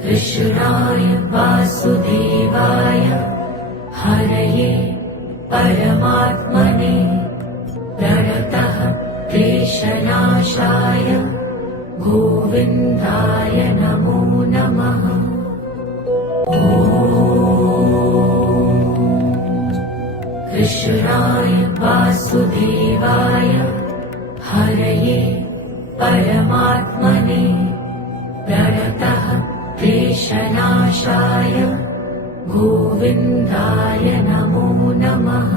कृष्णाय वासुदेवाय हरये परमात्मने प्रणतः क्लेशनाशाय गोविन्दाय नमो नमः। कृष्णाय वासुदेवाय हरये परमात्मने प्रणतः क्लेशनाशाय गोविन्दाय नमो नमः।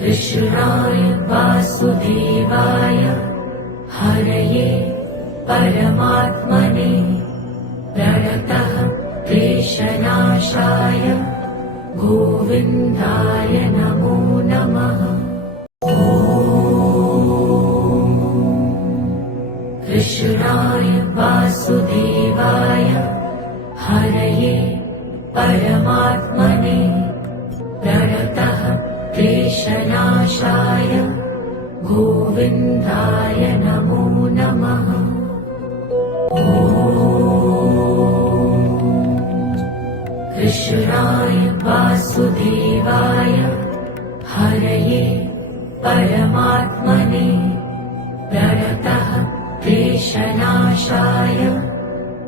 कृष्णाय वासुदेवाय हरये परमात्मने प्रणतः क्लेशनाशाय गोविन्दाय नमो नमः। कृष्णाय वासुदेवाय हरये परमात्मने प्रणतः क्लेशनाशाय गोविन्दाय नमो नमः। कृष्णाय वासुदेवाय हरये परमात्मने प्रणतः क्लेशनाशाय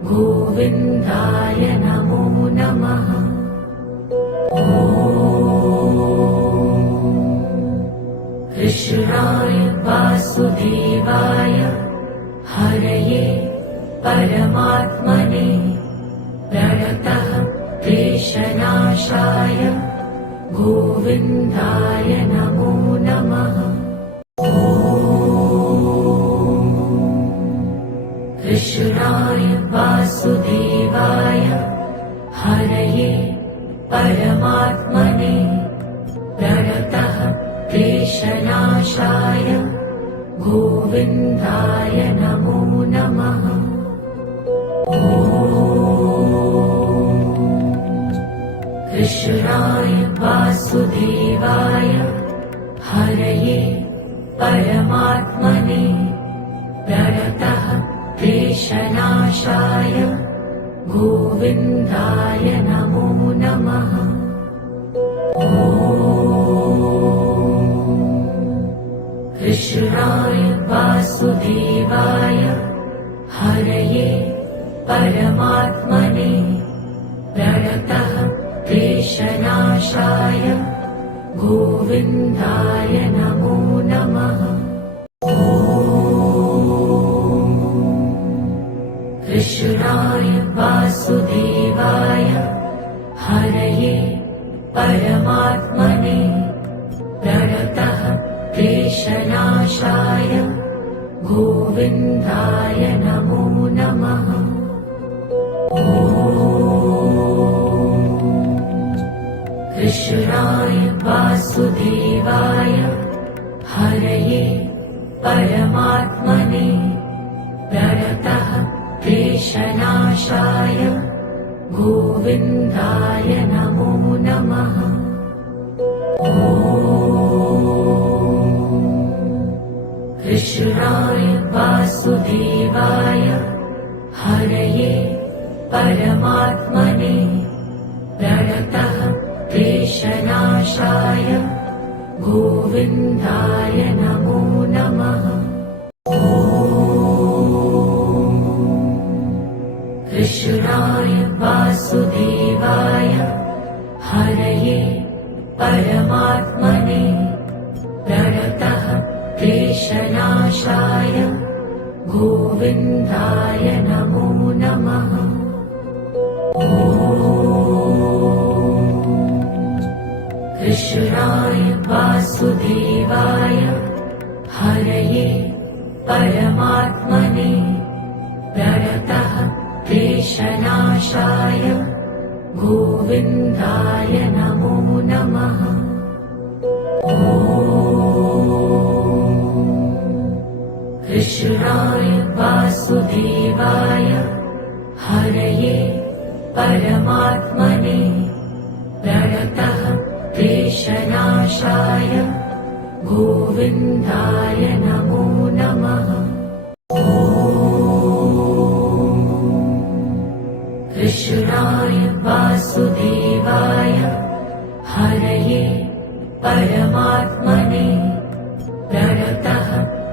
गोविन्दाय नमो नमः। कृष्णाय वासुदेवाय हरये परमात्मने प्रणतः क्लेशनाशाय गोविन्दाय नमो नमः। कृष्णाय वासुदेवाय हरये परमात्मने प्रणतः क्लेशनाशाय गोविन्दाय नमो नमः। कृष्णाय वासुदेवाय हरये परमात्मने प्रणतः क्लेशनाशाय गोविन्दाय नमो नमः। कृष्णाय वासुदेवाय हरये परमात्मने प्रणतः क्लेशनाशाय गोविन्दाय नमो नमः। कृष्णाय वासुदेवाय हरये परमात्मने प्रणतः क्लेशनाशाय गोविन्दाय नमो नमः। कृष्णाय वासुदेवाय हरये परमात्मने प्रणतः क्लेशनाशाय गोविन्दाय नमो नमः। कृष्णाय वासुदेवाय हरये परमात्मने प्रणतः क्लेशनाशाय गोविन्दाय नमो नमः। कृष्णाय वासुदेवाय हरये परमात्मने प्रणतः क्लेशनाशाय गोविन्दाय नमो नमः। कृष्णाय वासुदेवाय हरये परमात्मने प्रणतः क्लेशनाशाय गोविन्दाय नमो नमः। कृष्णाय वासुदेवाय हरये परमात्मने प्रणतः क्लेशनाशाय गोविन्दाय नमो नमः। कृष्णाय वासुदेवाय हरये परमात्मने प्रणतः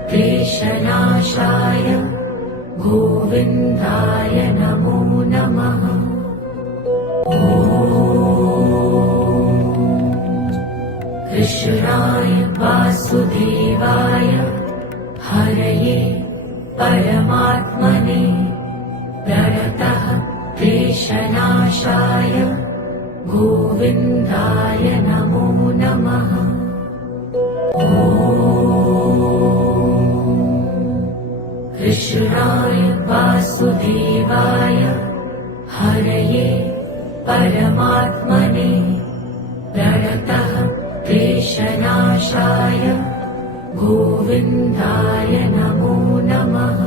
क्लेशनाशाय गोविन्दाय नमो नमः। कृष्णाय वासुदेवाय हरये परमात्मने प्रणतः क्लेशनाशाय गोविन्दाय नमो नमः। कृष्णाय वासुदेवाय हरये परमात्मने प्रणतः क्लेशनाशाय गोविन्दाय नमो नमः।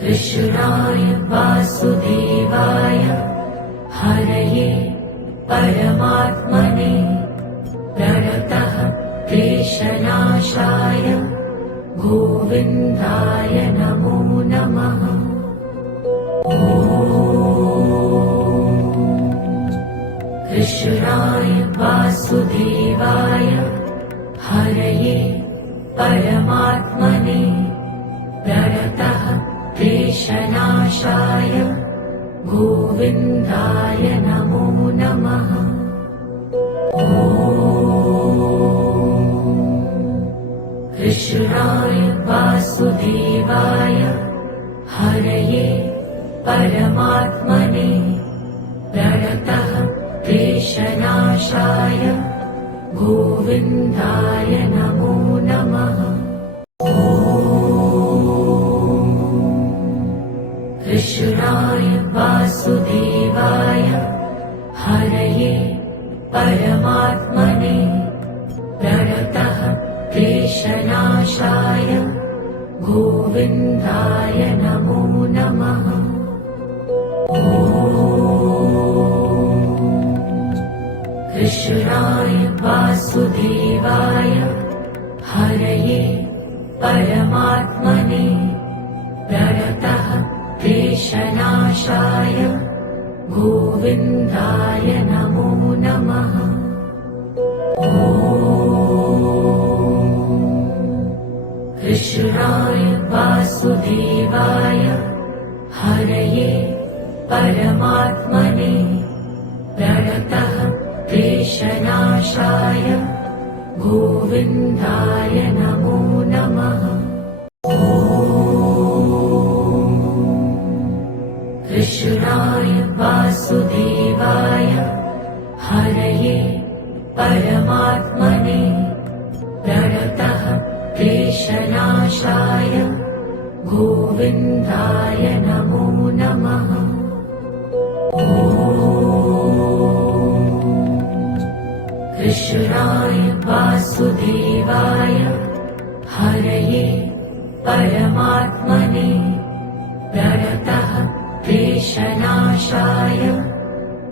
कृष्णाय वासुदेवाय हरये परमात्मने प्रणतः क्लेशनाशाय गोविन्दाय नमो नमः। कृष्णाय वासुदेवाय हरये परमात्मने प्रणतः क्लेशनाशाय गोविन्दाय नमो नमः। कृष्णाय वासुदेवाय हरये परमात्मने प्रणतः क्लेशनाशाय गोविन्दाय नमो नमः। कृष्णाय वासुदेवाय हरये परमात्मने प्रणतः क्लेशनाशाय गोविन्दाय नमो नमः। कृष्णाय वासुदेवाय हरये परमात्मने प्रणतः क्लेशनाशाय गोविन्दाय नमो नमः। कृष्णाय वासुदेवाय हरये परमात्मने प्रणतः क्लेशनाशाय गोविन्दाय नमो नमः। कृष्णाय वासुदेवाय हरये परमात्मने प्रणतः क्लेशनाशाय गोविन्दाय नमो नमः। कृष्णाय वासुदेवाय हरये परमात्मने प्रणतः क्लेशनाशाय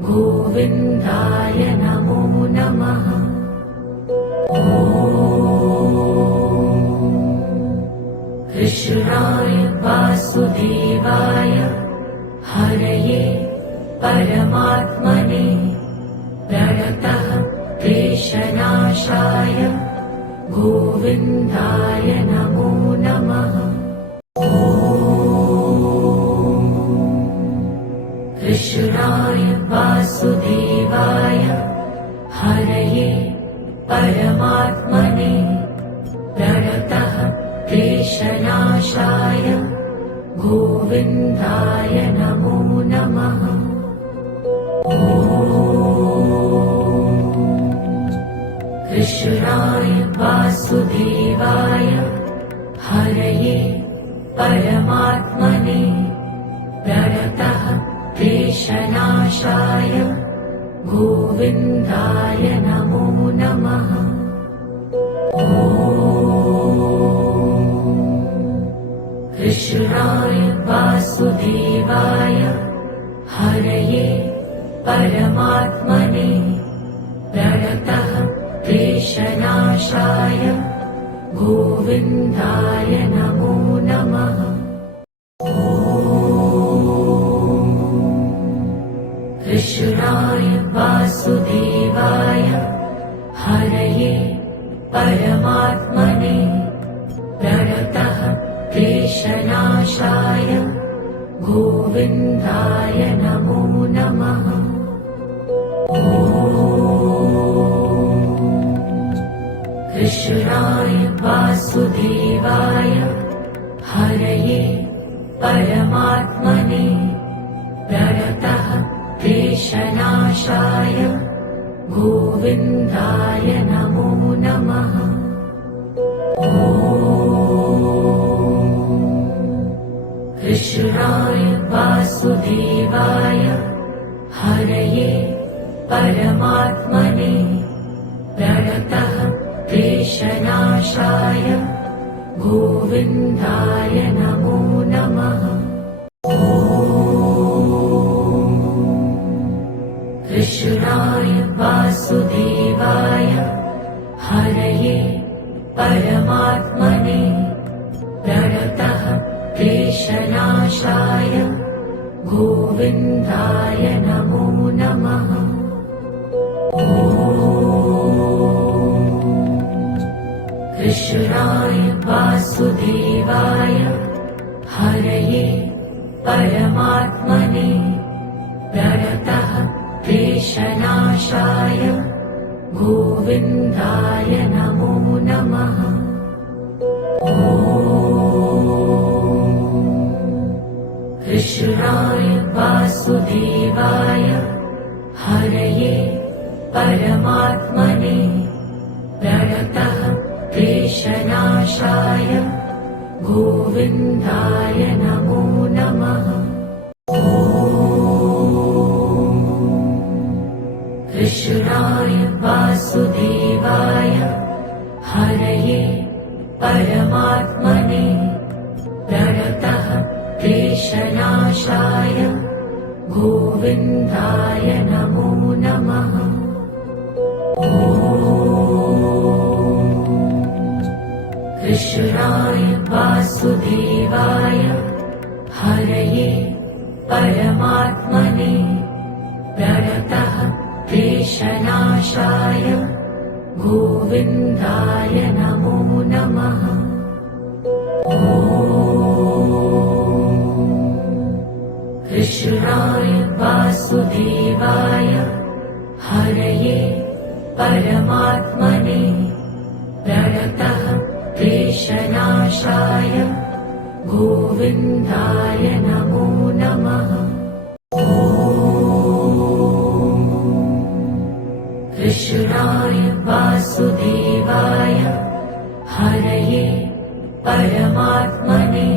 गोविन्दाय नमो नमः। कृष्णाय वासुदेवाय हरये परमात्मने प्रणतः क्लेशनाशाय गोविन्दाय नमो नमः। कृष्णाय वासुदेवाय हरये परमात्मने प्रणतः क्लेशनाशाय गोविन्दाय नमो नमः। कृष्णाय वासुदेवाय हरये परमात्मने प्रणतः क्लेशनाशाय गोविन्दाय नमो नमः। कृष्णाय वासुदेवाय हरये परमात्मने क्लेशनाशाय गोविन्दाय नमो नमः। कृष्णाय वासुदेवाय हरये परमात्मने प्रणतः क्लेशनाशाय गोविन्दाय नमो नमः। कृष्णाय वासुदेवाय हरये परमात्मने प्रणतः क्लेशनाशाय गोविन्दाय नमो नमः। कृष्णाय वासुदेवाय हरये परमात्मने प्रणतः क्लेशनाशाय गोविन्दाय नमो नमः। कृष्णाय वासुदेवाय हरये परमात्मने प्रणतः क्लेशनाशाय गोविन्दाय नमो नमः। कृष्णाय वासुदेवाय हरये परमात्मने प्रणतः क्लेशनाशाय गोविन्दाय नमो नमः। कृष्णाय वासुदेवाय हरये परमात्मने प्रणतः क्लेशनाशाय गोविन्दाय नमो नमः। कृष्णाय वासुदेवाय हरये परमात्मने प्रणतः क्लेशनाशाय गोविन्दाय नमो नमः। कृष्णाय वासुदेवाय हरये परमात्मने प्रणतः क्लेशनाशाय गोविन्दाय नमो नमः। कृष्णाय वासुदेवाय हरये परमात्मने प्रणतः क्लेशनाशाय गोविन्दाय नमो नमः। कृष्णाय वासुदेवाय हरये परमात्मने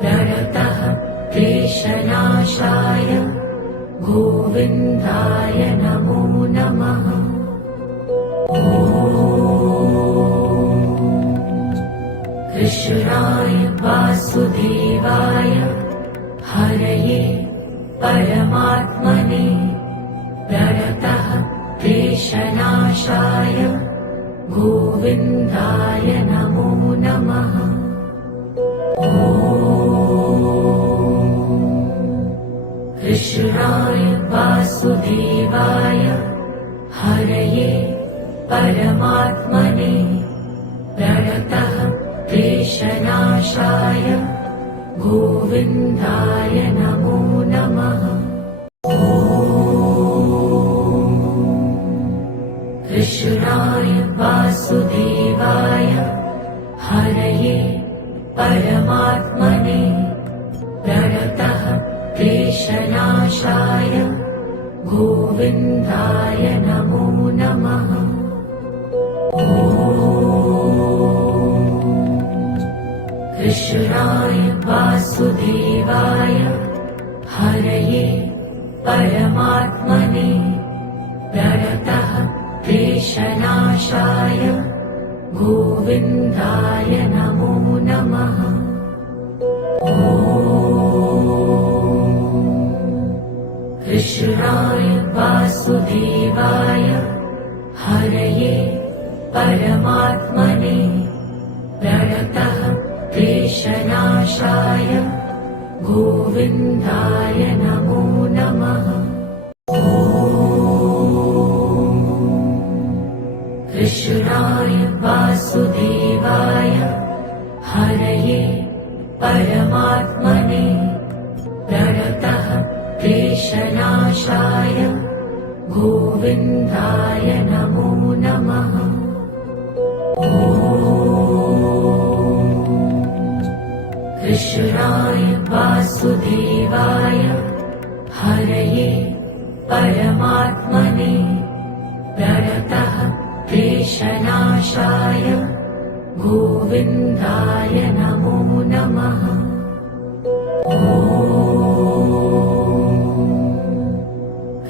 प्रणतः क्लेशनाशाय गोविन्दाय नमो नमः। कृष्णाय वासुदेवाय हरये परमात्मने प्रणतः क्लेशनाशाय गोविन्दाय नमो नमः। कृष्णाय वासुदेवाय हरये परमात्मने प्रणतः क्लेशनाशाय गोविन्दाय नमो नमः। कृष्णाय वासुदेवाय हरये परमात्मने प्रणतः क्लेशनाशाय गोविन्दाय नमो नमः। कृष्णाय वासुदेवाय हरये परमात्मने प्रणतः क्लेशनाशाय गोविन्दाय नमो नमः। कृष्णाय वासुदेवाय हरये परमात्मने प्रणतः क्लेशनाशाय गोविन्दाय नमो नमः। कृष्णाय वासुदेवाय हरये परमात्मने प्रणतः क्लेशनाशाय गोविन्दाय नमो नमः। कृष्णाय वासुदेवाय हरये परमात्मने प्रणतः क्लेशनाशाय गोविन्दाय नमो नमः।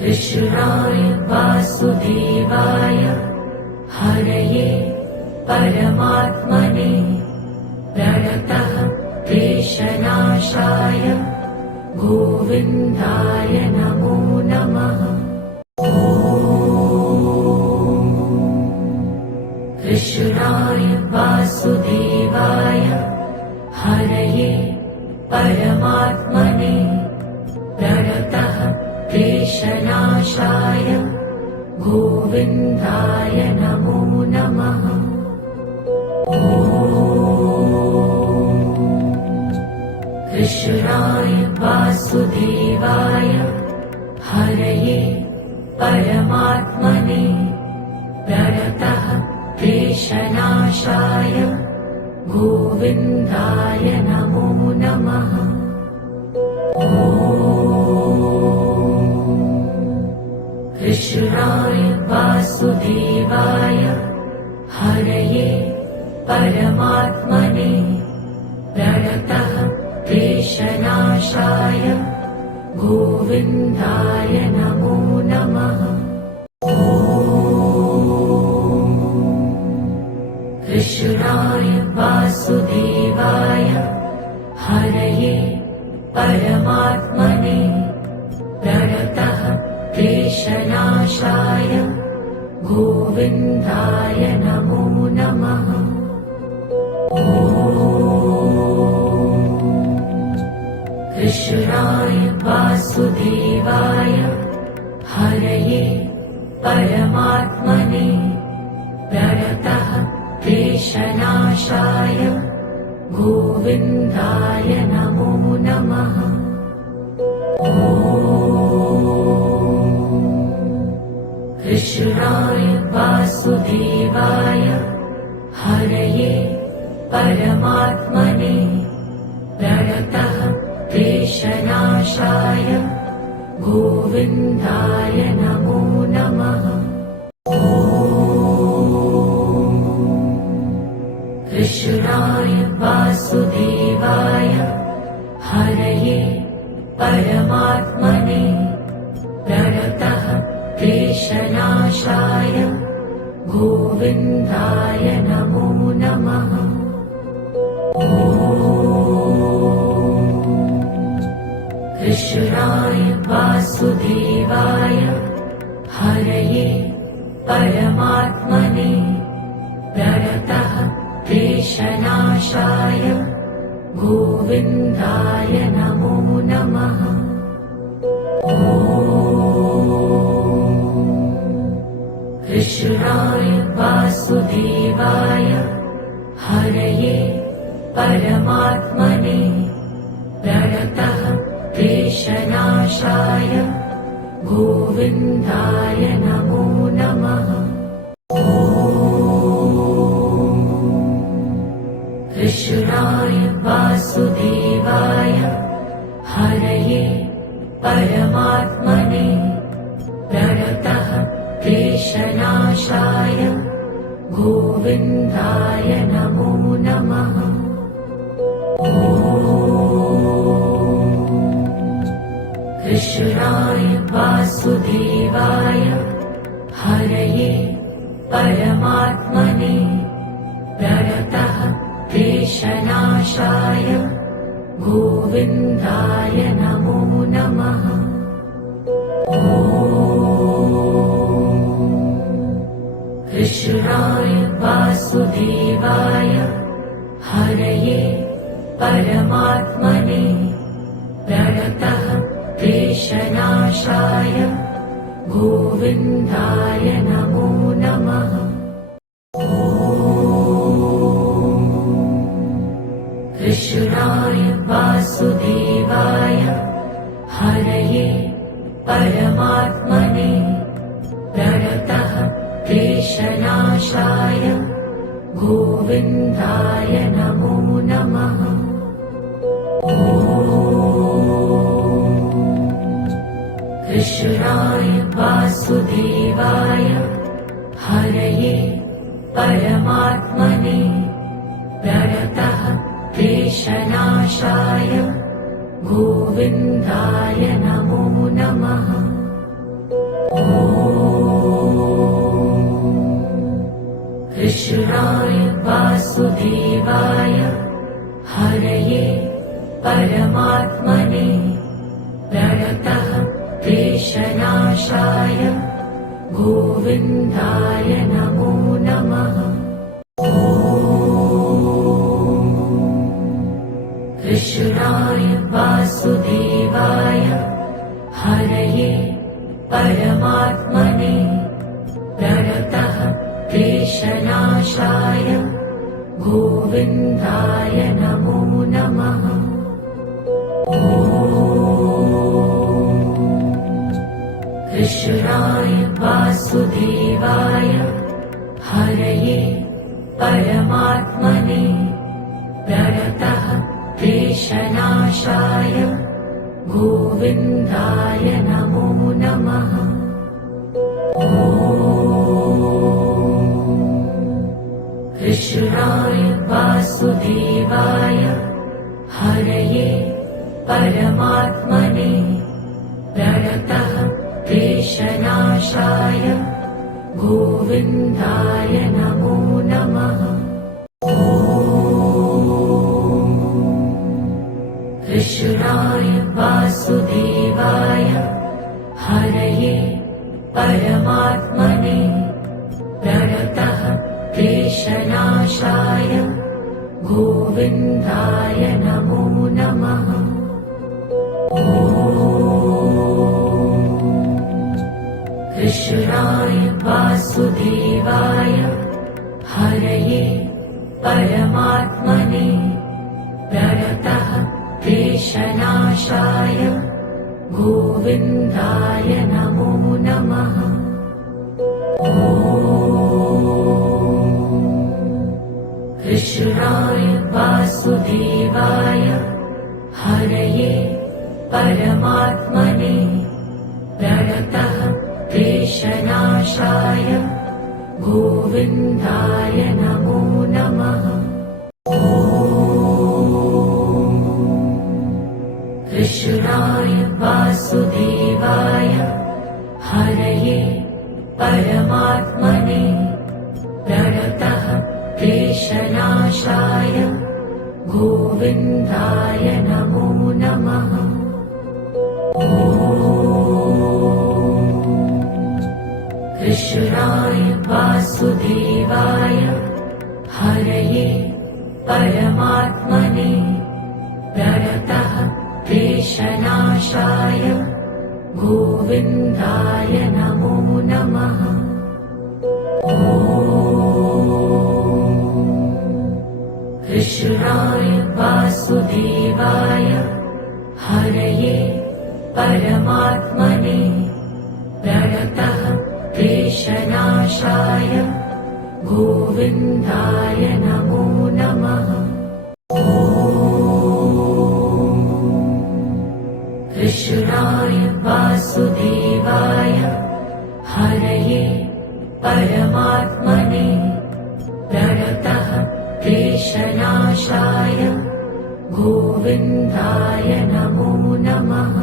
कृष्णाय वासुदेवाय हरये परमात्मने प्रणतः क्लेशनाशाय गोविन्दाय नमो नमः। कृष्णाय वासुदेवाय हरये परमात्मने प्रणतः क्लेशनाशाय गोविन्दाय नमो नमः। कृष्णाय वासुदेवाय हरये परमात्मने प्रणतः क्लेशनाशाय गोविन्दाय नमो नमः। कृष्णाय वासुदेवाय हरये परमात्मने प्रणतः क्लेशनाशाय गोविन्दाय नमो नमः। कृष्णाय वासुदेवाय हरये परमात्मने प्रणतः क्लेशनाशाय गोविन्दाय नमो नमः। कृष्णाय वासुदेवाय हरये परमात्मने प्रणतः क्लेशनाशाय गोविन्दाय नमो नमः। कृष्णाय वासुदेवाय हरये परमात्मने प्रणतः क्लेशनाशाय गोविन्दाय नमो नमः। कृष्णाय वासुदेवाय हरये परमात्मने प्रणतः क्लेशनाशाय गोविन्दाय नमो नमः। कृष्णाय वासुदेवाय हरये परमात्मने प्रणतः क्लेशनाशाय गोविन्दाय नमो नमः। कृष्णाय वासुदेवाय हरये परमात्मने प्रणतः क्लेशनाशाय गोविन्दाय नमो नमः। कृष्णाय वासुदेवाय हरये परमात्मने प्रणतः क्लेशनाशाय गोविन्दाय नमो नमः। कृष्णाय वासुदेवाय हरये परमात्मने प्रणतः क्लेशनाशाय गोविन्दाय नमो नमः। कृष्णाय वासुदेवाय हरये परमात्मने प्रणतः क्लेशनाशाय गोविन्दाय नमो नमः। कृष्णाय वासुदेवाय हरये परमात्मने प्रणतः क्लेशनाशाय गोविन्दाय नमो नमः। कृष्णाय वासुदेवाय हरये परमात्मने प्रणतः क्लेशनाशाय गोविन्दाय नमो नमः। कृष्णाय वासुदेवाय हरये परमात्मने प्रणतः क्लेशनाशाय गोविन्दाय नमो नमः। कृष्णाय वासुदेवाय हरये परमात्मने प्रणतः क्लेशनाशाय गोविन्दाय नमो नमः। कृष्णाय वासुदेवाय हरये परमात्मने प्रणतः क्लेशनाशाय गोविन्दाय नमो नमः। कृष्णाय वासुदेवाय हरये परमात्मने प्रणतः क्लेशनाशाय गोविन्दाय नमो नमः। कृष्णाय वासुदेवाय हरये परमात्मने प्रणतः क्लेशनाशाय गोविन्दाय नमो नमः। कृष्णाय वासुदेवाय हरये परमात्मने प्रणतः क्लेशनाशाय गोविन्दाय नमो नमः। कृष्णाय वासुदेवाय हरये परमात्मने प्रणतः क्लेशनाशाय गोविन्दाय नमो नमः। कृष्णाय वासुदेवाय हरये परमात्मने प्रणतः क्लेशनाशाय गोविन्दाय नमो नमः। कृष्णाय वासुदेवाय हरये परमात्मने प्रणतः क्लेशनाशाय गोविन्दाय नमो नमः। कृष्णाय वासुदेवाय हरये परमात्मने प्रणतः क्लेशनाशाय गोविन्दाय नमो नमः। कृष्णाय वासुदेवाय हरये परमात्मने प्रणतः क्लेशनाशाय गोविन्दाय नमो नमः।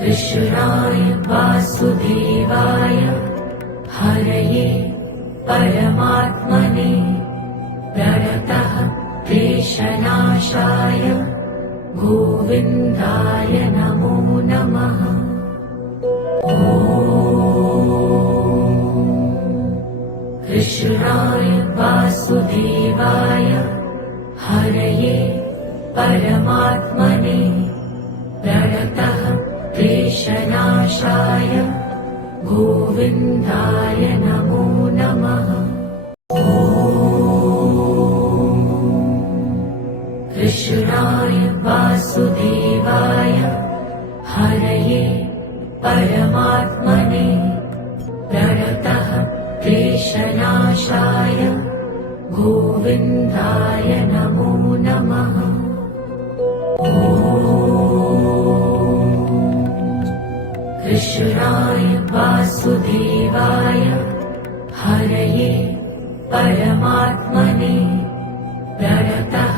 कृष्णाय वासुदेवाय हरये परमात्मने प्रणतः क्लेशनाशाय गोविन्दाय नमो नमः। कृष्णाय वासुदेवाय हरये परमात्मने प्रणतः क्लेशनाशाय गोविन्दाय नमो नमः। कृष्णाय वासुदेवाय हरये परमात्मने प्रणतः क्लेशनाशाय गोविन्दाय नमो नमः। कृष्णाय वासुदेवाय हरये परमात्मने प्रणतः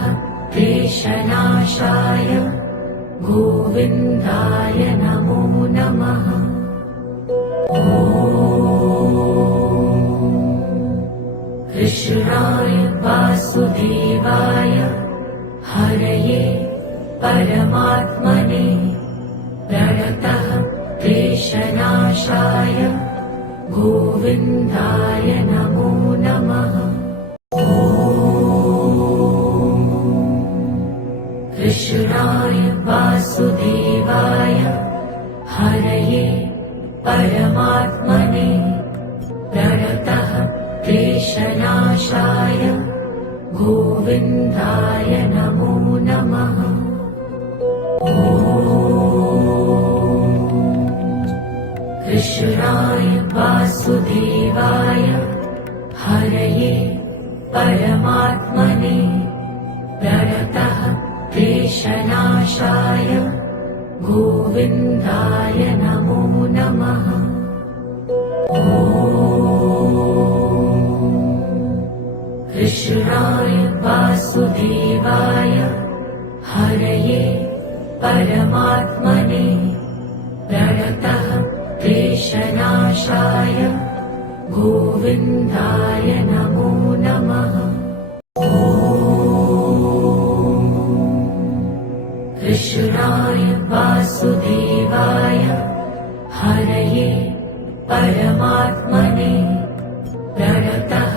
क्लेशनाशाय गोविन्दाय नमो नमः। कृष्णाय वासुदेवाय हरये परमात्मने प्रणतः क्लेशनाशाय गोविन्दाय नमो नमः। कृष्णाय वासुदेवाय हरये परमात्मने प्रणतः क्लेशनाशाय गोविन्दाय नमो नमः। कृष्णाय वासुदेवाय हरये परमात्मने प्रणतः क्लेशनाशाय गोविन्दाय नमो नमः। कृष्णाय वासुदेवाय हरये परमात्मने प्रणतः क्लेशनाशाय गोविन्दाय नमो नमः। कृष्णाय वासुदेवाय हरये परमात्मने प्रणतः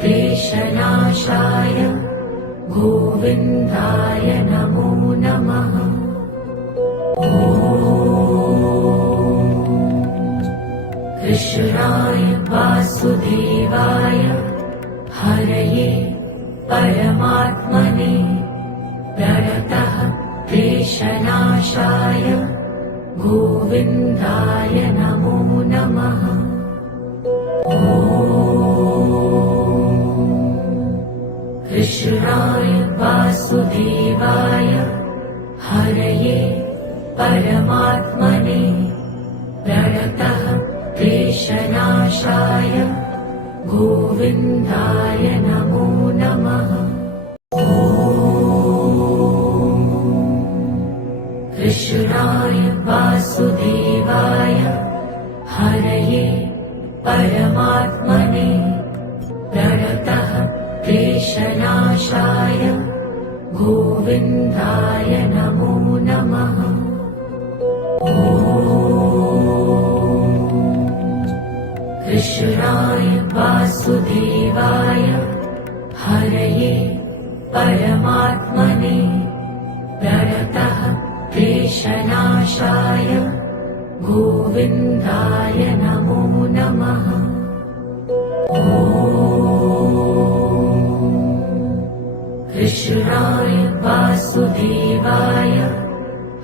क्लेशनाशाय गोविन्दाय नमो नमः। कृष्णाय वासुदेवाय हरये परमात्मने प्रणतः क्लेशनाशाय गोविन्दाय नमो नमः। कृष्णाय वासुदेवाय हरये परमात्मने प्रणतः क्लेशनाशाय गोविन्दाय नमो नमः। कृष्णाय वासुदेवाय हरये परमात्मने प्रणतः क्लेशनाशाय गोविन्दाय नमो नमः। कृष्णाय वासुदेवाय हरये परमात्मने प्रणतः क्लेशनाशाय गोविन्दाय नमो नमः। कृष्णाय वासुदेवाय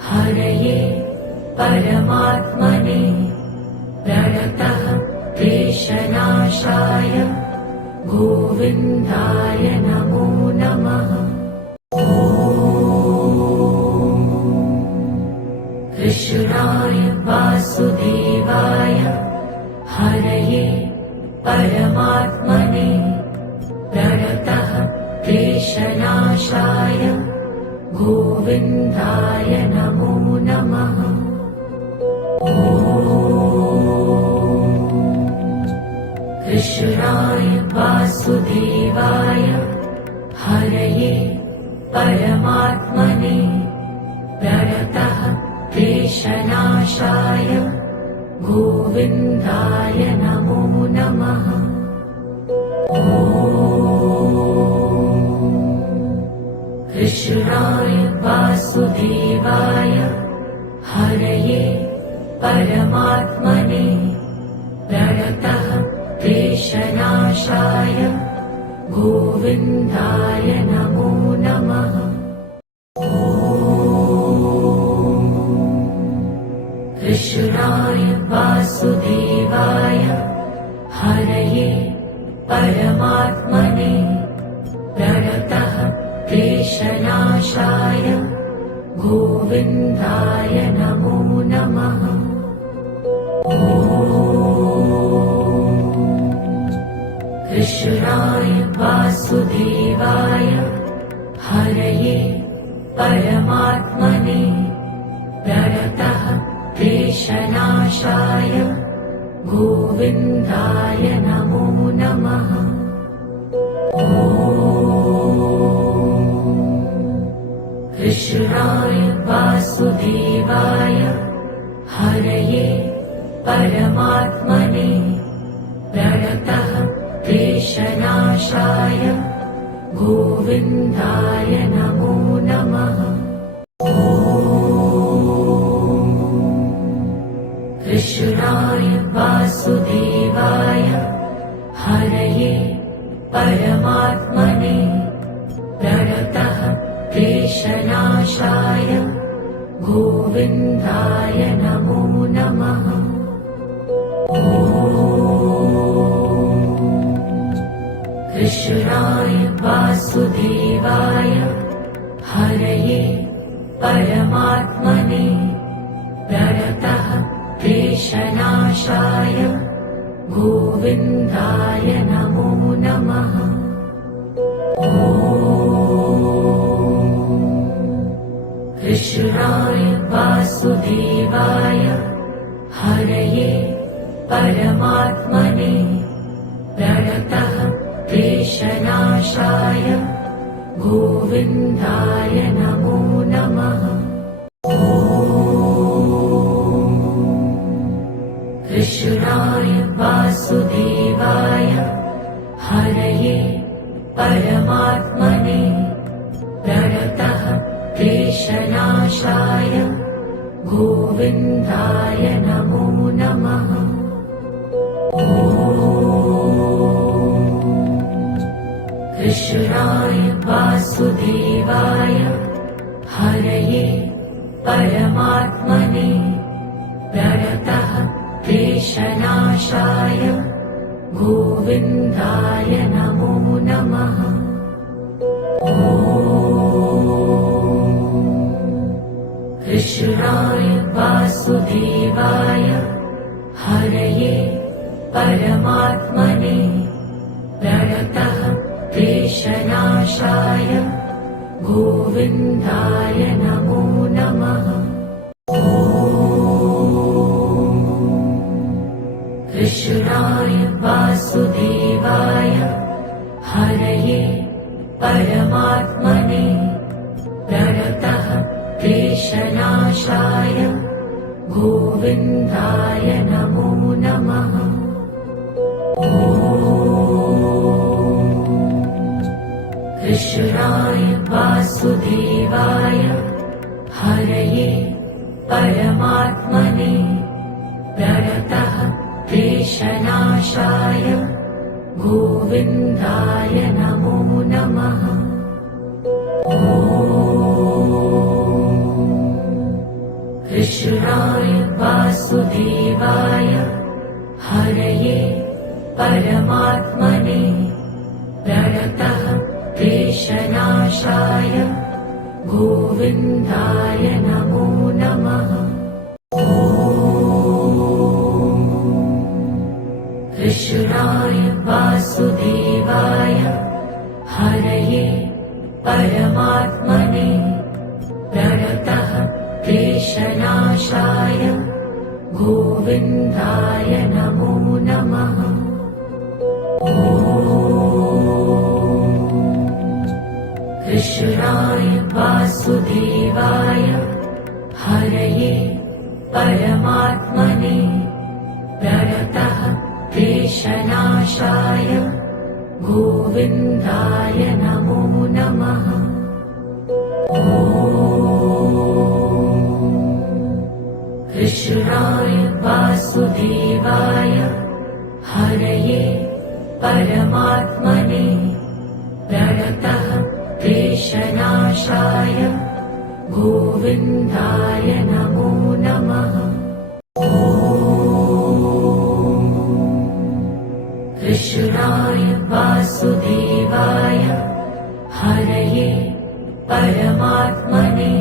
हरये परमात्मने प्रणतः क्लेशनाशाय गोविन्दाय नमो नमः। कृष्णाय वासुदेवाय हरये परमात्मने प्रणतः क्लेशनाशाय गोविन्दाय नमो नमः। कृष्णाय वासुदेवाय हरये परमात्मने प्रणतः क्लेशनाशाय गोविन्दाय नमो नमः। कृष्णाय वासुदेवाय हरये परमात्मने प्रणतः क्लेशनाशाय गोविन्दाय नमो नमः। कृष्णाय वासुदेवाय हरये परमात्मने प्रणतः क्लेशनाशाय गोविन्दाय नमो नमः। कृष्णाय वासुदेवाय हरये परमात्मने प्रणतः क्लेशनाशाय गोविन्दाय नमो नमः। कृष्णाय वासुदेवाय हरये परमात्मने प्रणतः क्लेशनाशाय गोविन्दाय नमो नमः। कृष्णाय वासुदेवाय हरये परमात्मने प्रणतः क्लेशनाशाय गोविन्दाय नमो नमः। कृष्णाय वासुदेवाय हरये परमात्मने प्रणतः क्लेशनाशाय गोविन्दाय नमो नमः। कृष्णाय वासुदेवाय हरये परमात्मने प्रणतः क्लेशनाशाय गोविन्दाय नमो नमः। कृष्णाय वासुदेवाय हरये परमात्मने प्रणतः क्लेशनाशाय गोविन्दाय नमो नमः। कृष्णाय वासुदेवाय हरये परमात्मने प्रणतः क्लेशनाशाय गोविन्दाय नमो नमः। कृष्णाय वासुदेवाय हरये परमात्मने प्रणतः क्लेशनाशाय गोविन्दाय नमो नमः। कृष्णाय वासुदेवाय हरये परमात्मने प्रणतः क्लेशनाशाय गोविन्दाय नमो नमः। कृष्णाय वासुदेवाय हरये परमात्मने प्रणतः क्लेशनाशाय गोविन्दाय नमो नमः। कृष्णाय वासुदेवाय हरये परमात्मने प्रणतः क्लेशनाशाय गोविन्दाय नमो नमः। कृष्णाय वासुदेवाय हरये परमात्मने प्रणतः क्लेशनाशाय गोविन्दाय नमो नमः। कृष्णाय वासुदेवाय हरये परमात्मने प्रणतः क्लेशनाशाय गोविन्दाय नमो नमः। कृष्णाय वासुदेवाय हरये परमात्मने प्रणतः क्लेशनाशाय गोविन्दाय नमो नमः। कृष्णाय वासुदेवाय हरये परमात्मने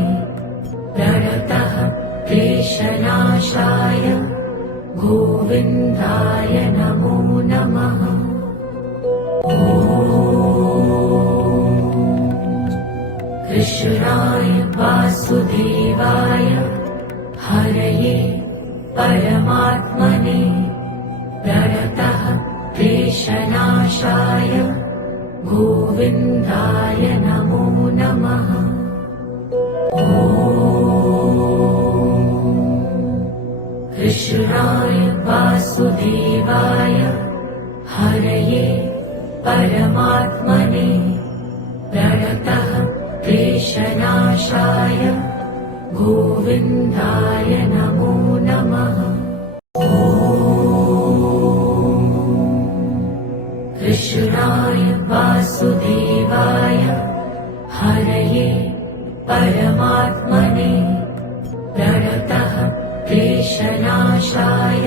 प्रणतः क्लेशनाशाय गोविन्दाय नमो नमः। कृष्णाय वासुदेवाय हरये परमात्मने प्रणतः क्लेशनाशाय गोविन्दाय नमो नमः। कृष्णाय वासुदेवाय हरये परमात्मने प्रणतः क्लेशनाशाय गोविन्दाय नमो नमः। कृष्णाय वासुदेवाय हरये परमात्मने प्रणतः क्लेशनाशाय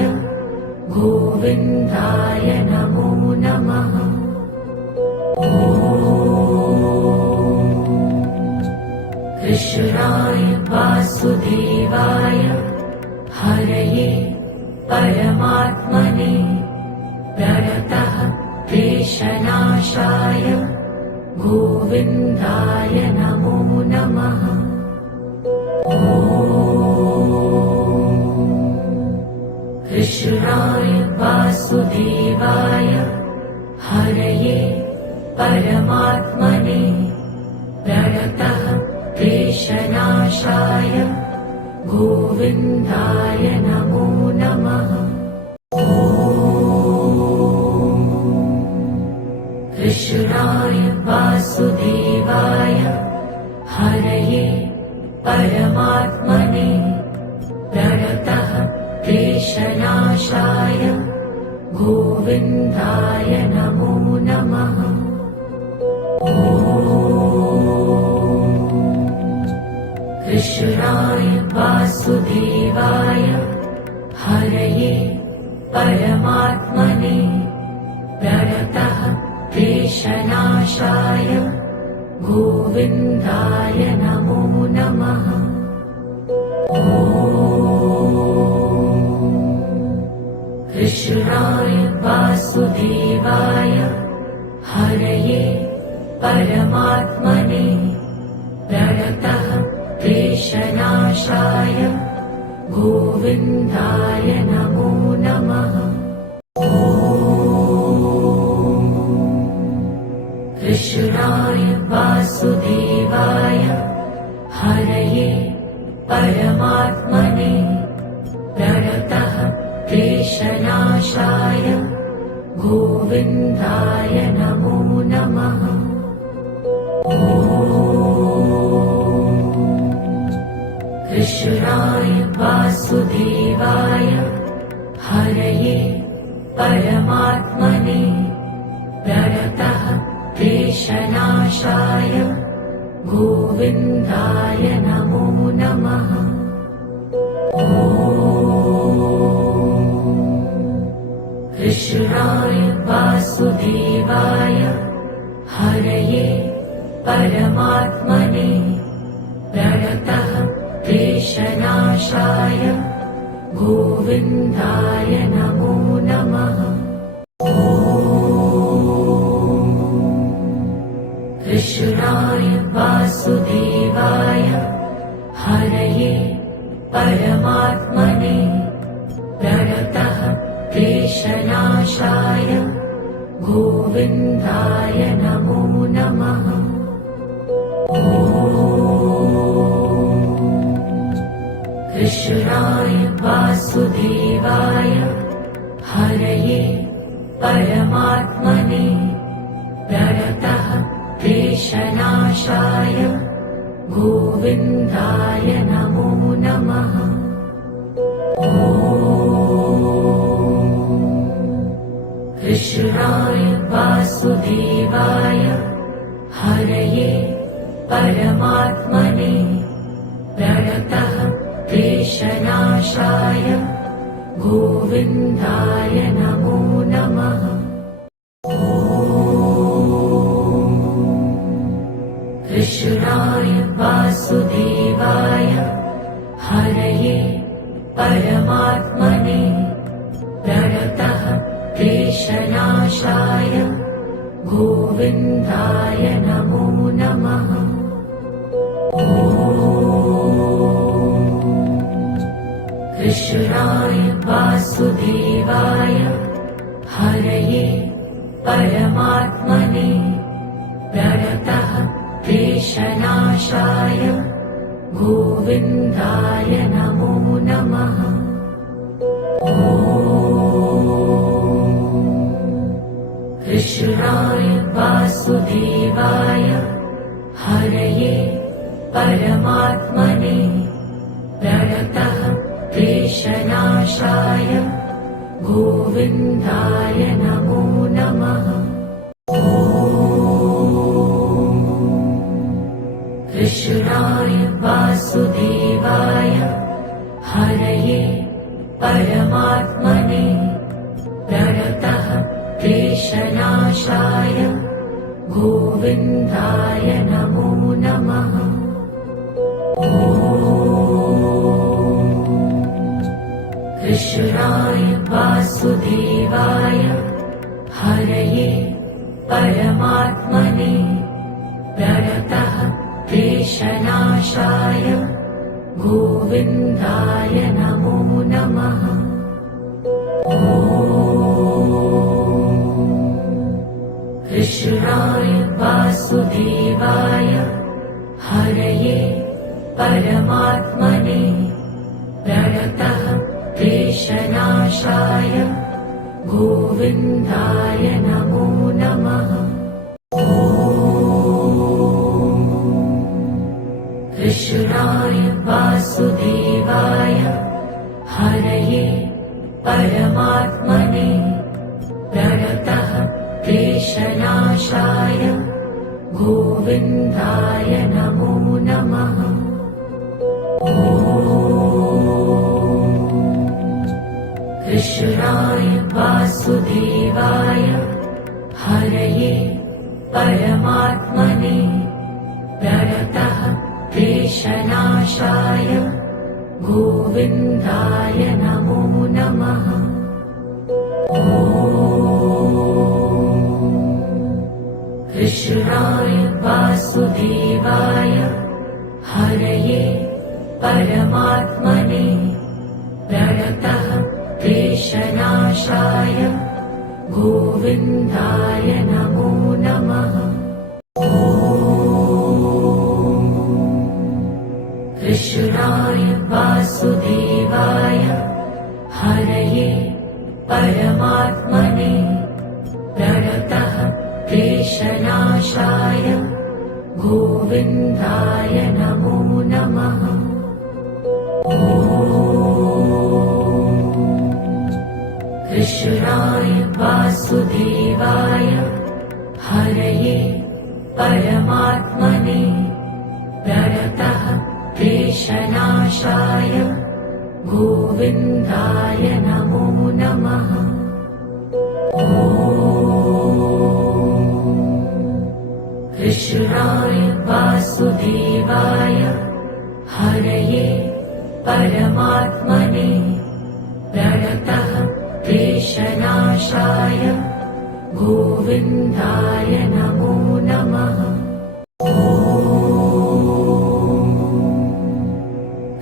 गोविन्दाय नमो नमः। कृष्णाय वासुदेवाय हरये परमात्मने प्रणतः क्लेशनाशाय गोविन्दाय नमो नमः। कृष्णाय वासुदेवाय हरये परमात्मने प्रणतः क्लेशनाशाय गोविन्दाय नमो नमः। कृष्णाय वासुदेवाय हरये परमात्मने प्रणतः क्लेशनाशाय गोविन्दाय नमो नमः। कृष्णाय वासुदेवाय हरये परमात्मने प्रणतः क्लेशनाशाय गोविन्दाय नमो नमः। कृष्णाय वासुदेवाय हरये परमात्मने प्रणतः क्लेशनाशाय गोविन्दाय नमो नमः। कृष्णाय वासुदेवाय हरये परमात्मने प्रणतः क्लेशनाशाय गोविन्दाय नमो नमः। कृष्णाय वासुदेवाय हरये परमात्मने प्रणतः क्लेशनाशाय गोविन्दाय नमो नमः। कृष्णाय वासुदेवाय हरये परमात्मने प्रणतः क्लेशनाशाय गोविन्दाय नमो नमः। कृष्णाय वासुदेवाय हरये परमात्मने प्रणतः क्लेशनाशाय गोविन्दाय नमो नमः। कृष्णाय वासुदेवाय हरये परमात्मने प्रणतः क्लेशनाशाय गोविन्दाय नमो नमः। कृष्णाय वासुदेवाय हरये परमात्मने प्रणतः क्लेशनाशाय गोविन्दाय नमो नमः। कृष्णाय वासुदेवाय हरये परमात्मने प्रणतः क्लेशनाशाय गोविन्दाय नमो नमः। कृष्णाय वासुदेवाय हरये परमात्मने प्रणतः क्लेशनाशाय गोविन्दाय नमो नमः। कृष्णाय वासुदेवाय हरये परमात्मने प्रणतः क्लेशनाशाय गोविन्दाय नमो नमः। कृष्णाय वासुदेवाय हरये परमात्मने प्रणतः क्लेशनाशाय गोविन्दाय नमो नमः। कृष्णाय वासुदेवाय हरये परमात्मने प्रणतः क्लेशनाशाय गोविन्दाय नमो नमः। कृष्णाय वासुदेवाय हरये परमात्मने प्रणतः क्लेशनाशाय गोविन्दाय नमो नमः। कृष्णाय वासुदेवाय हरये परमात्मने प्रणतः क्लेशनाशाय गोविन्दाय नमो नमः। कृष्णाय वासुदेवाय हरये परमात्मने प्रणतः क्लेशनाशाय गोविन्दाय नमो नमः। कृष्णाय वासुदेवाय हरये परमात्मने प्रणतः क्लेशनाशाय गोविन्दाय नमो नमः। कृष्णाय वासुदेवाय हरये परमात्मने प्रणतः क्लेशनाशाय गोविन्दाय नमो नमः। कृष्णाय वासुदेवाय हरये परमात्मने प्रणतः क्लेशनाशाय गोविन्दाय नमो नमः। कृष्णाय वासुदेवाय हरये परमात्मने प्रणतः क्लेशनाशाय गोविन्दाय नमो नमः।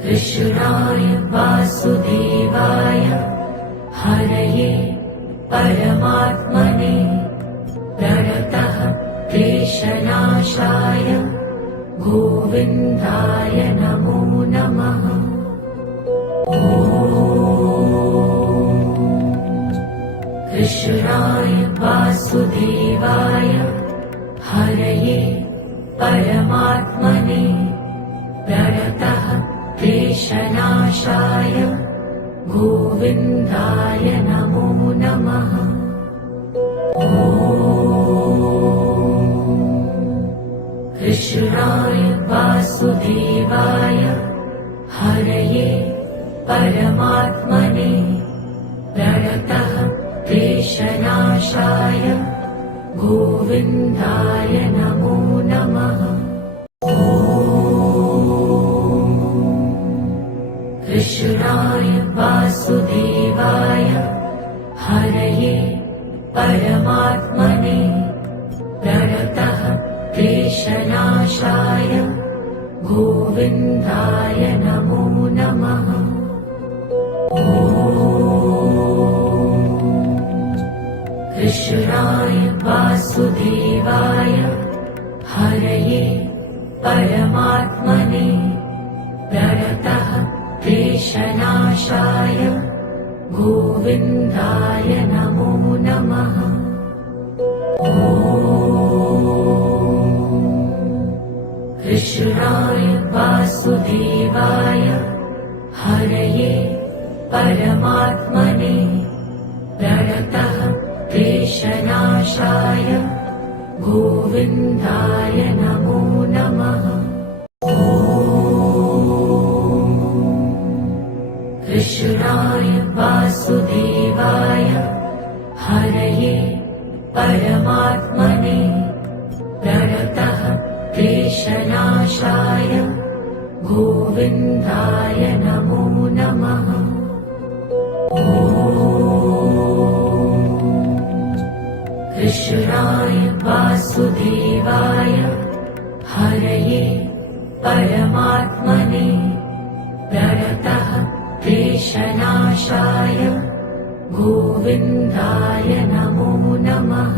कृष्णाय वासुदेवाय हरये परमात्मने प्रणतः क्लेशनाशाय गोविन्दाय नमो नमः। कृष्णाय वासुदेवाय हरये परमात्मने प्रणतः क्लेशनाशाय गोविन्दाय नमो नमः। कृष्णाय वासुदेवाय हरये परमात्मने प्रणतः क्लेशनाशाय गोविन्दाय नमो नमः। कृष्णाय वासुदेवाय हरये परमात्मने प्रणतः क्लेशनाशाय गोविन्दाय नमो नमः। कृष्णाय वासुदेवाय हरये परमात्मने प्रणतः क्लेशनाशाय गोविन्दाय नमो नमः। कृष्णाय वासुदेवाय हरये परमात्मने प्रणतः क्लेशनाशाय गोविन्दाय नमो नमः। कृष्णाय वासुदेवाय हरये परमात्मने प्रणतः क्लेशनाशाय गोविन्दाय नमो नमः। कृष्णाय वासुदेवाय हरये परमात्मने प्रणतः क्लेशनाशाय गोविन्दाय नमो नमः।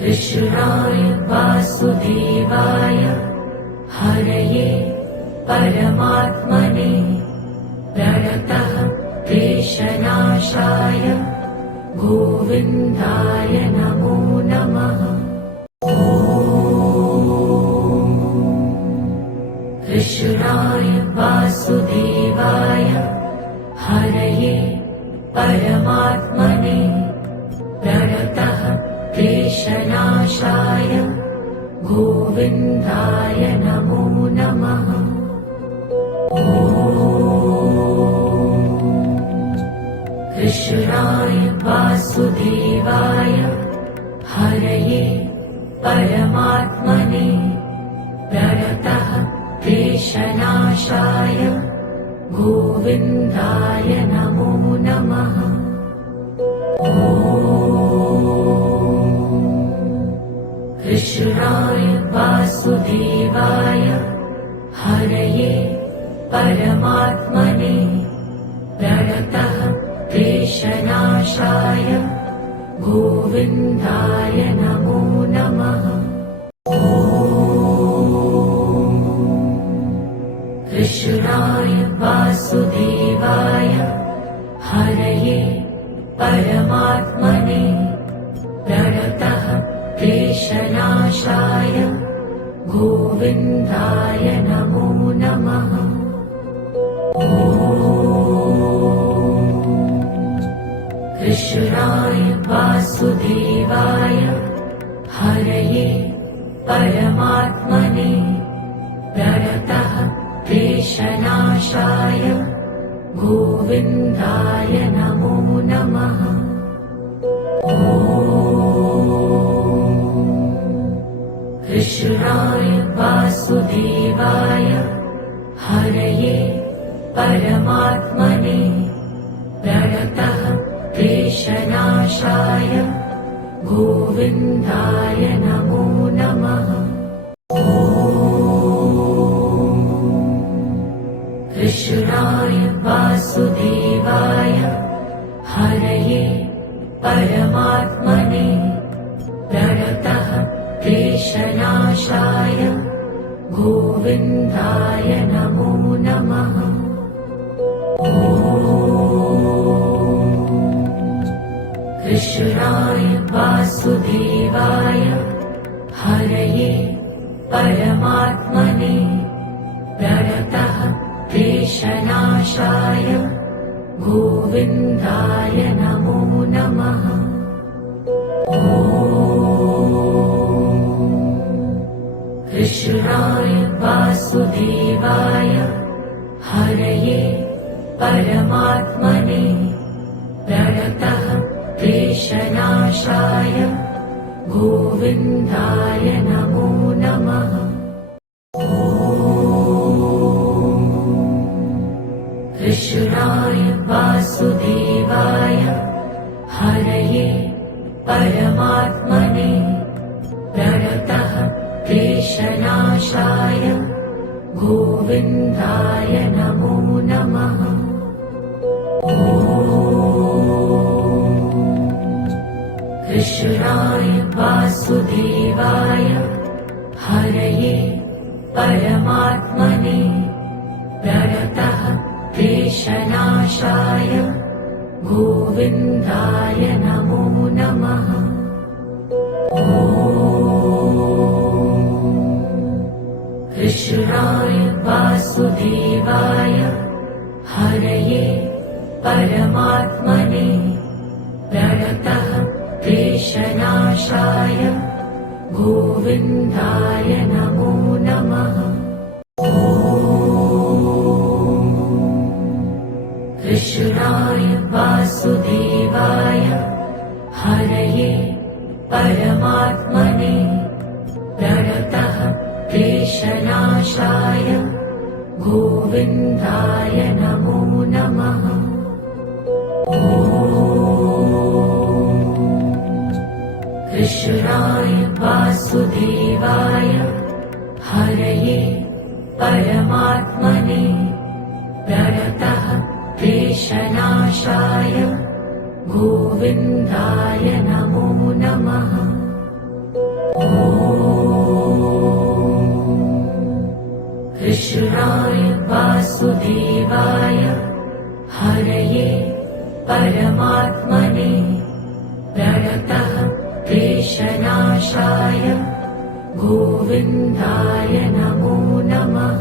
कृष्णाय वासुदेवाय हरये परमात्मने प्रणतः क्लेशनाशाय गोविन्दाय नमो नमः। कृष्णाय वासुदेवाय हरये परमात्मने प्रणतः क्लेशनाशाय गोविन्दाय नमो नमः। कृष्णाय वासुदेवाय हरये परमात्मने प्रणतः क्लेशनाशाय गोविन्दाय नमो नमः। कृष्णाय वासुदेवाय हरये परमात्मने प्रणतः क्लेशनाशाय गोविन्दाय नमो नमः। कृष्णाय वासुदेवाय हरये परमात्मने प्रणतः क्लेशनाशाय गोविन्दाय नमो नमः। कृष्णाय वासुदेवाय हरये परमात्मने प्रणतः क्लेशनाशाय गोविन्दाय नमो नमः। कृष्णाय वासुदेवाय हरये परमात्मने प्रणतः क्लेशनाशाय गोविन्दाय नमो नमः। कृष्णाय वासुदेवाय हरये परमात्मने प्रणतः क्लेशनाशाय गोविन्दाय नमो नमः। कृष्णाय वासुदेवाय हरये परमात्मने प्रणतः क्लेशनाशाय गोविन्दाय नमो नमः। कृष्णाय वासुदेवाय हरये परमात्मने प्रणतः क्लेशनाशाय गोविन्दाय नमो नमः। कृष्णाय वासुदेवाय हरये परमात्मने प्रणतः क्लेशनाशाय गोविन्दाय नमो नमः। कृष्णाय वासुदेवाय हरये परमात्मने प्रणतः क्लेशनाशाय गोविन्दाय नमो नमः। कृष्णाय वासुदेवाय हरये परमात्मने प्रणतः क्लेशनाशाय गोविन्दाय नमो नमः। कृष्णाय वासुदेवाय हरये परमात्मने प्रणतः क्लेशनाशाय गोविन्दाय नमो नमः। कृष्णाय वासुदेवाय हरये परमात्मने प्रणतः क्लेशनाशाय गोविन्दाय नमो नमः। कृष्णाय वासुदेवाय हरये परमात्मने प्रणतः क्लेशनाशाय गोविन्दाय नमो नमः।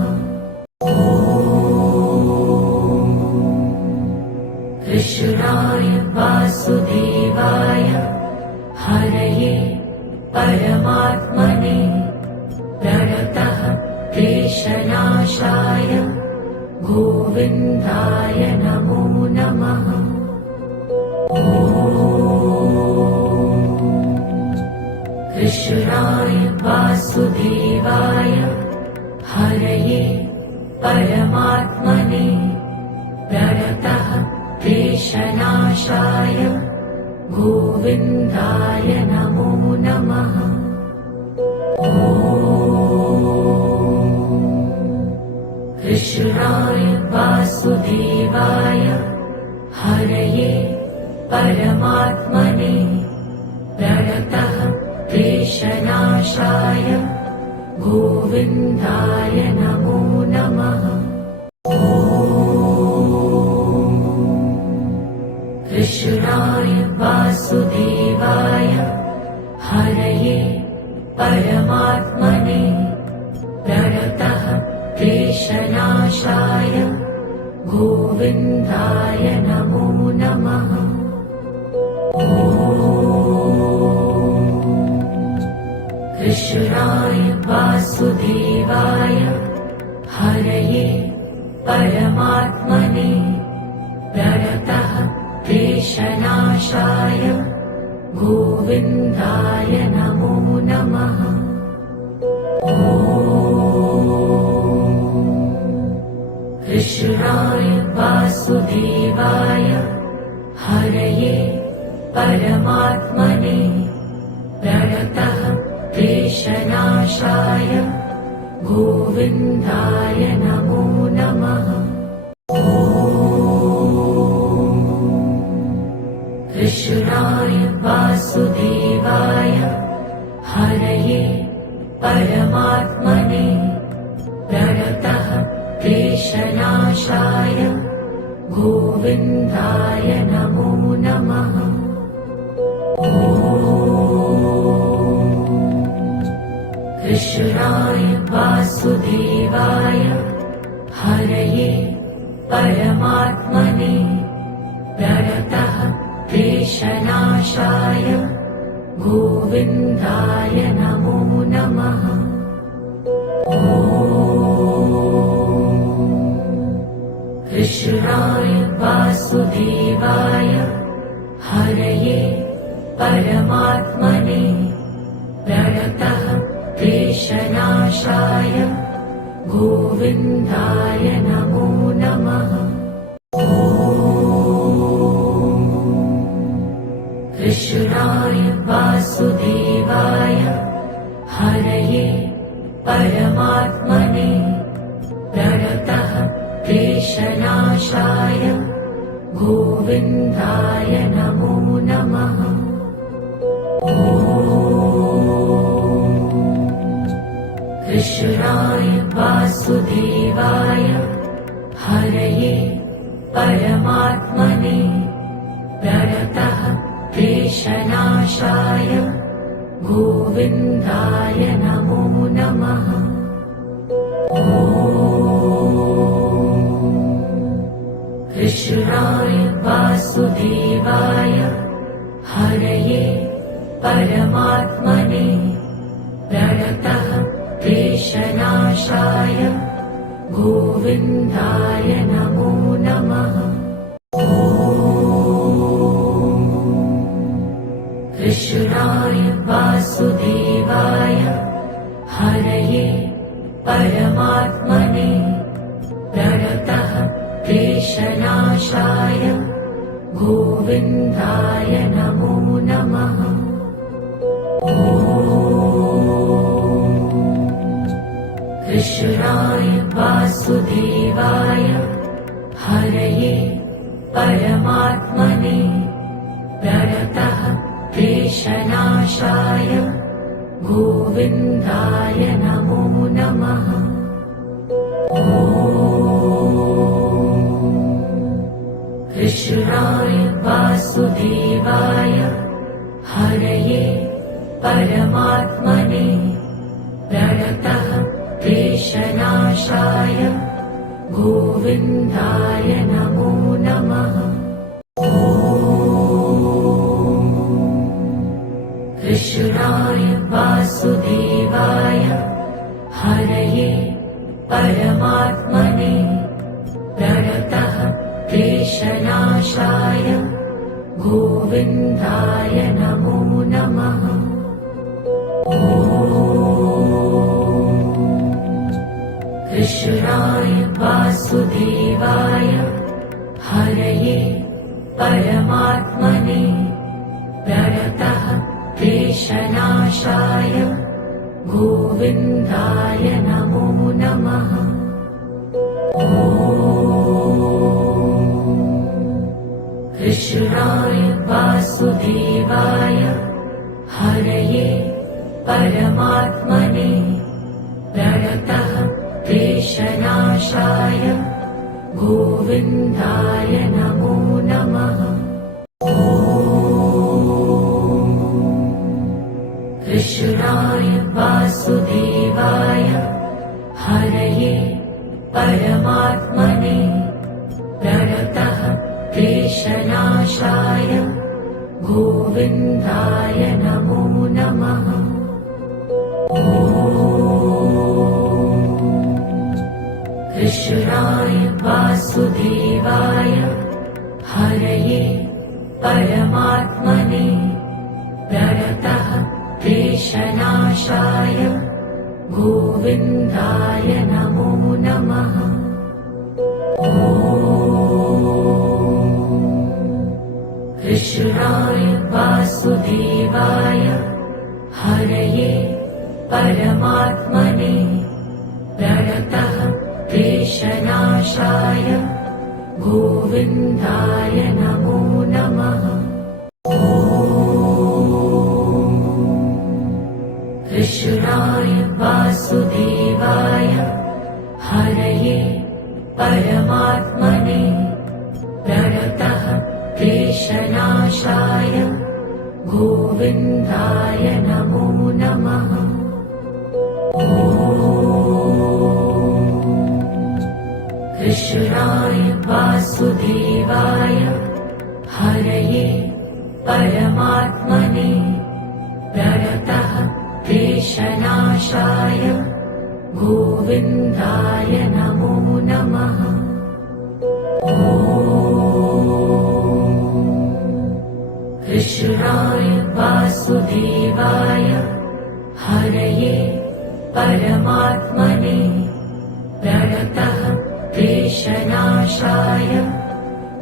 कृष्णाय वासुदेवाय हरये परमात्मने प्रणतः क्लेशनाशाय गोविन्दाय नमो नमः। कृष्णाय वासुदेवाय हरये परमात्मने प्रणतः क्लेशनाशाय गोविन्दाय नमो नमः। कृष्णाय वासुदेवाय हरये परमात्मने प्रणतः क्लेशनाशाय गोविन्दाय नमो नमः। कृष्णाय वासुदेवाय हरये परमात्मने प्रणतः क्लेशनाशाय गोविन्दाय नमो नमः। कृष्णाय वासुदेवाय हरये परमात्मने प्रणतः क्लेशनाशाय गोविन्दाय नमो नमः। कृष्णाय वासुदेवाय हरये परमात्मने प्रणतः क्लेशनाशाय गोविन्दाय नमो नमः। कृष्णाय वासुदेवाय हरये परमात्मने प्रणतः क्लेशनाशाय गोविन्दाय नमो नमः। कृष्णाय वासुदेवाय हरये परमात्मने प्रणतः क्लेशनाशाय गोविन्दाय नमो नमः। कृष्णाय वासुदेवाय हरये परमात्मने प्रणतः क्लेशनाशाय गोविन्दाय नमो नमः। कृष्णाय वासुदेवाय हरये परमात्मने प्रणतः क्लेशनाशाय गोविन्दाय नमो नमः। कृष्णाय वासुदेवाय हरये परमात्मने प्रणतः क्लेशनाशाय गोविन्दाय नमो नमः। कृष्णाय वासुदेवाय हरये परमात्मने प्रणतः क्लेशनाशाय गोविन्दाय नमो नमः। कृष्णाय वासुदेवाय हरये परमात्मने प्रणतः क्लेशनाशाय गोविन्दाय नमो नमः। कृष्णाय वासुदेवाय हरये परमात्मने प्रणतः क्लेशनाशाय गोविन्दाय नमो नमः। कृष्णाय वासुदेवाय हरये परमात्मने प्रणतः क्लेशनाशाय गोविन्दाय नमो नमः। कृष्णाय वासुदेवाय हरये परमात्मने प्रणतः क्लेशनाशाय गोविन्दाय नमो नमः। कृष्णाय वासुदेवाय हरये परमात्मने प्रणतः क्लेशनाशाय गोविन्दाय नमो नमः। कृष्णाय वासुदेवाय हरये परमात्मने प्रणतः क्लेशनाशाय गोविन्दाय नमो नमः। कृष्णाय वासुदेवाय हरये परमात्मने प्रणतः क्लेशनाशाय गोविन्दाय नमो नमः। कृष्णाय वासुदेवाय हरये परमात्मने प्रणतः क्लेशनाशाय गोविन्दाय नमो नमः। कृष्णाय वासुदेवाय हरये परमात्मने प्रणतः क्लेशनाशाय गोविन्दाय नमो नमः। कृष्णाय वासुदेवाय हरये परमात्मने प्रणतः क्लेशनाशाय गोविन्दाय नमो नमः। कृष्णाय वासुदेवाय हरये परमात्मने प्रणतः क्लेशनाशाय गोविन्दाय नमो नमः। कृष्णाय वासुदेवाय हरये परमात्मने प्रणतः क्लेशनाशाय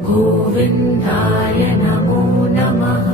गोविन्दाय नमो नमः।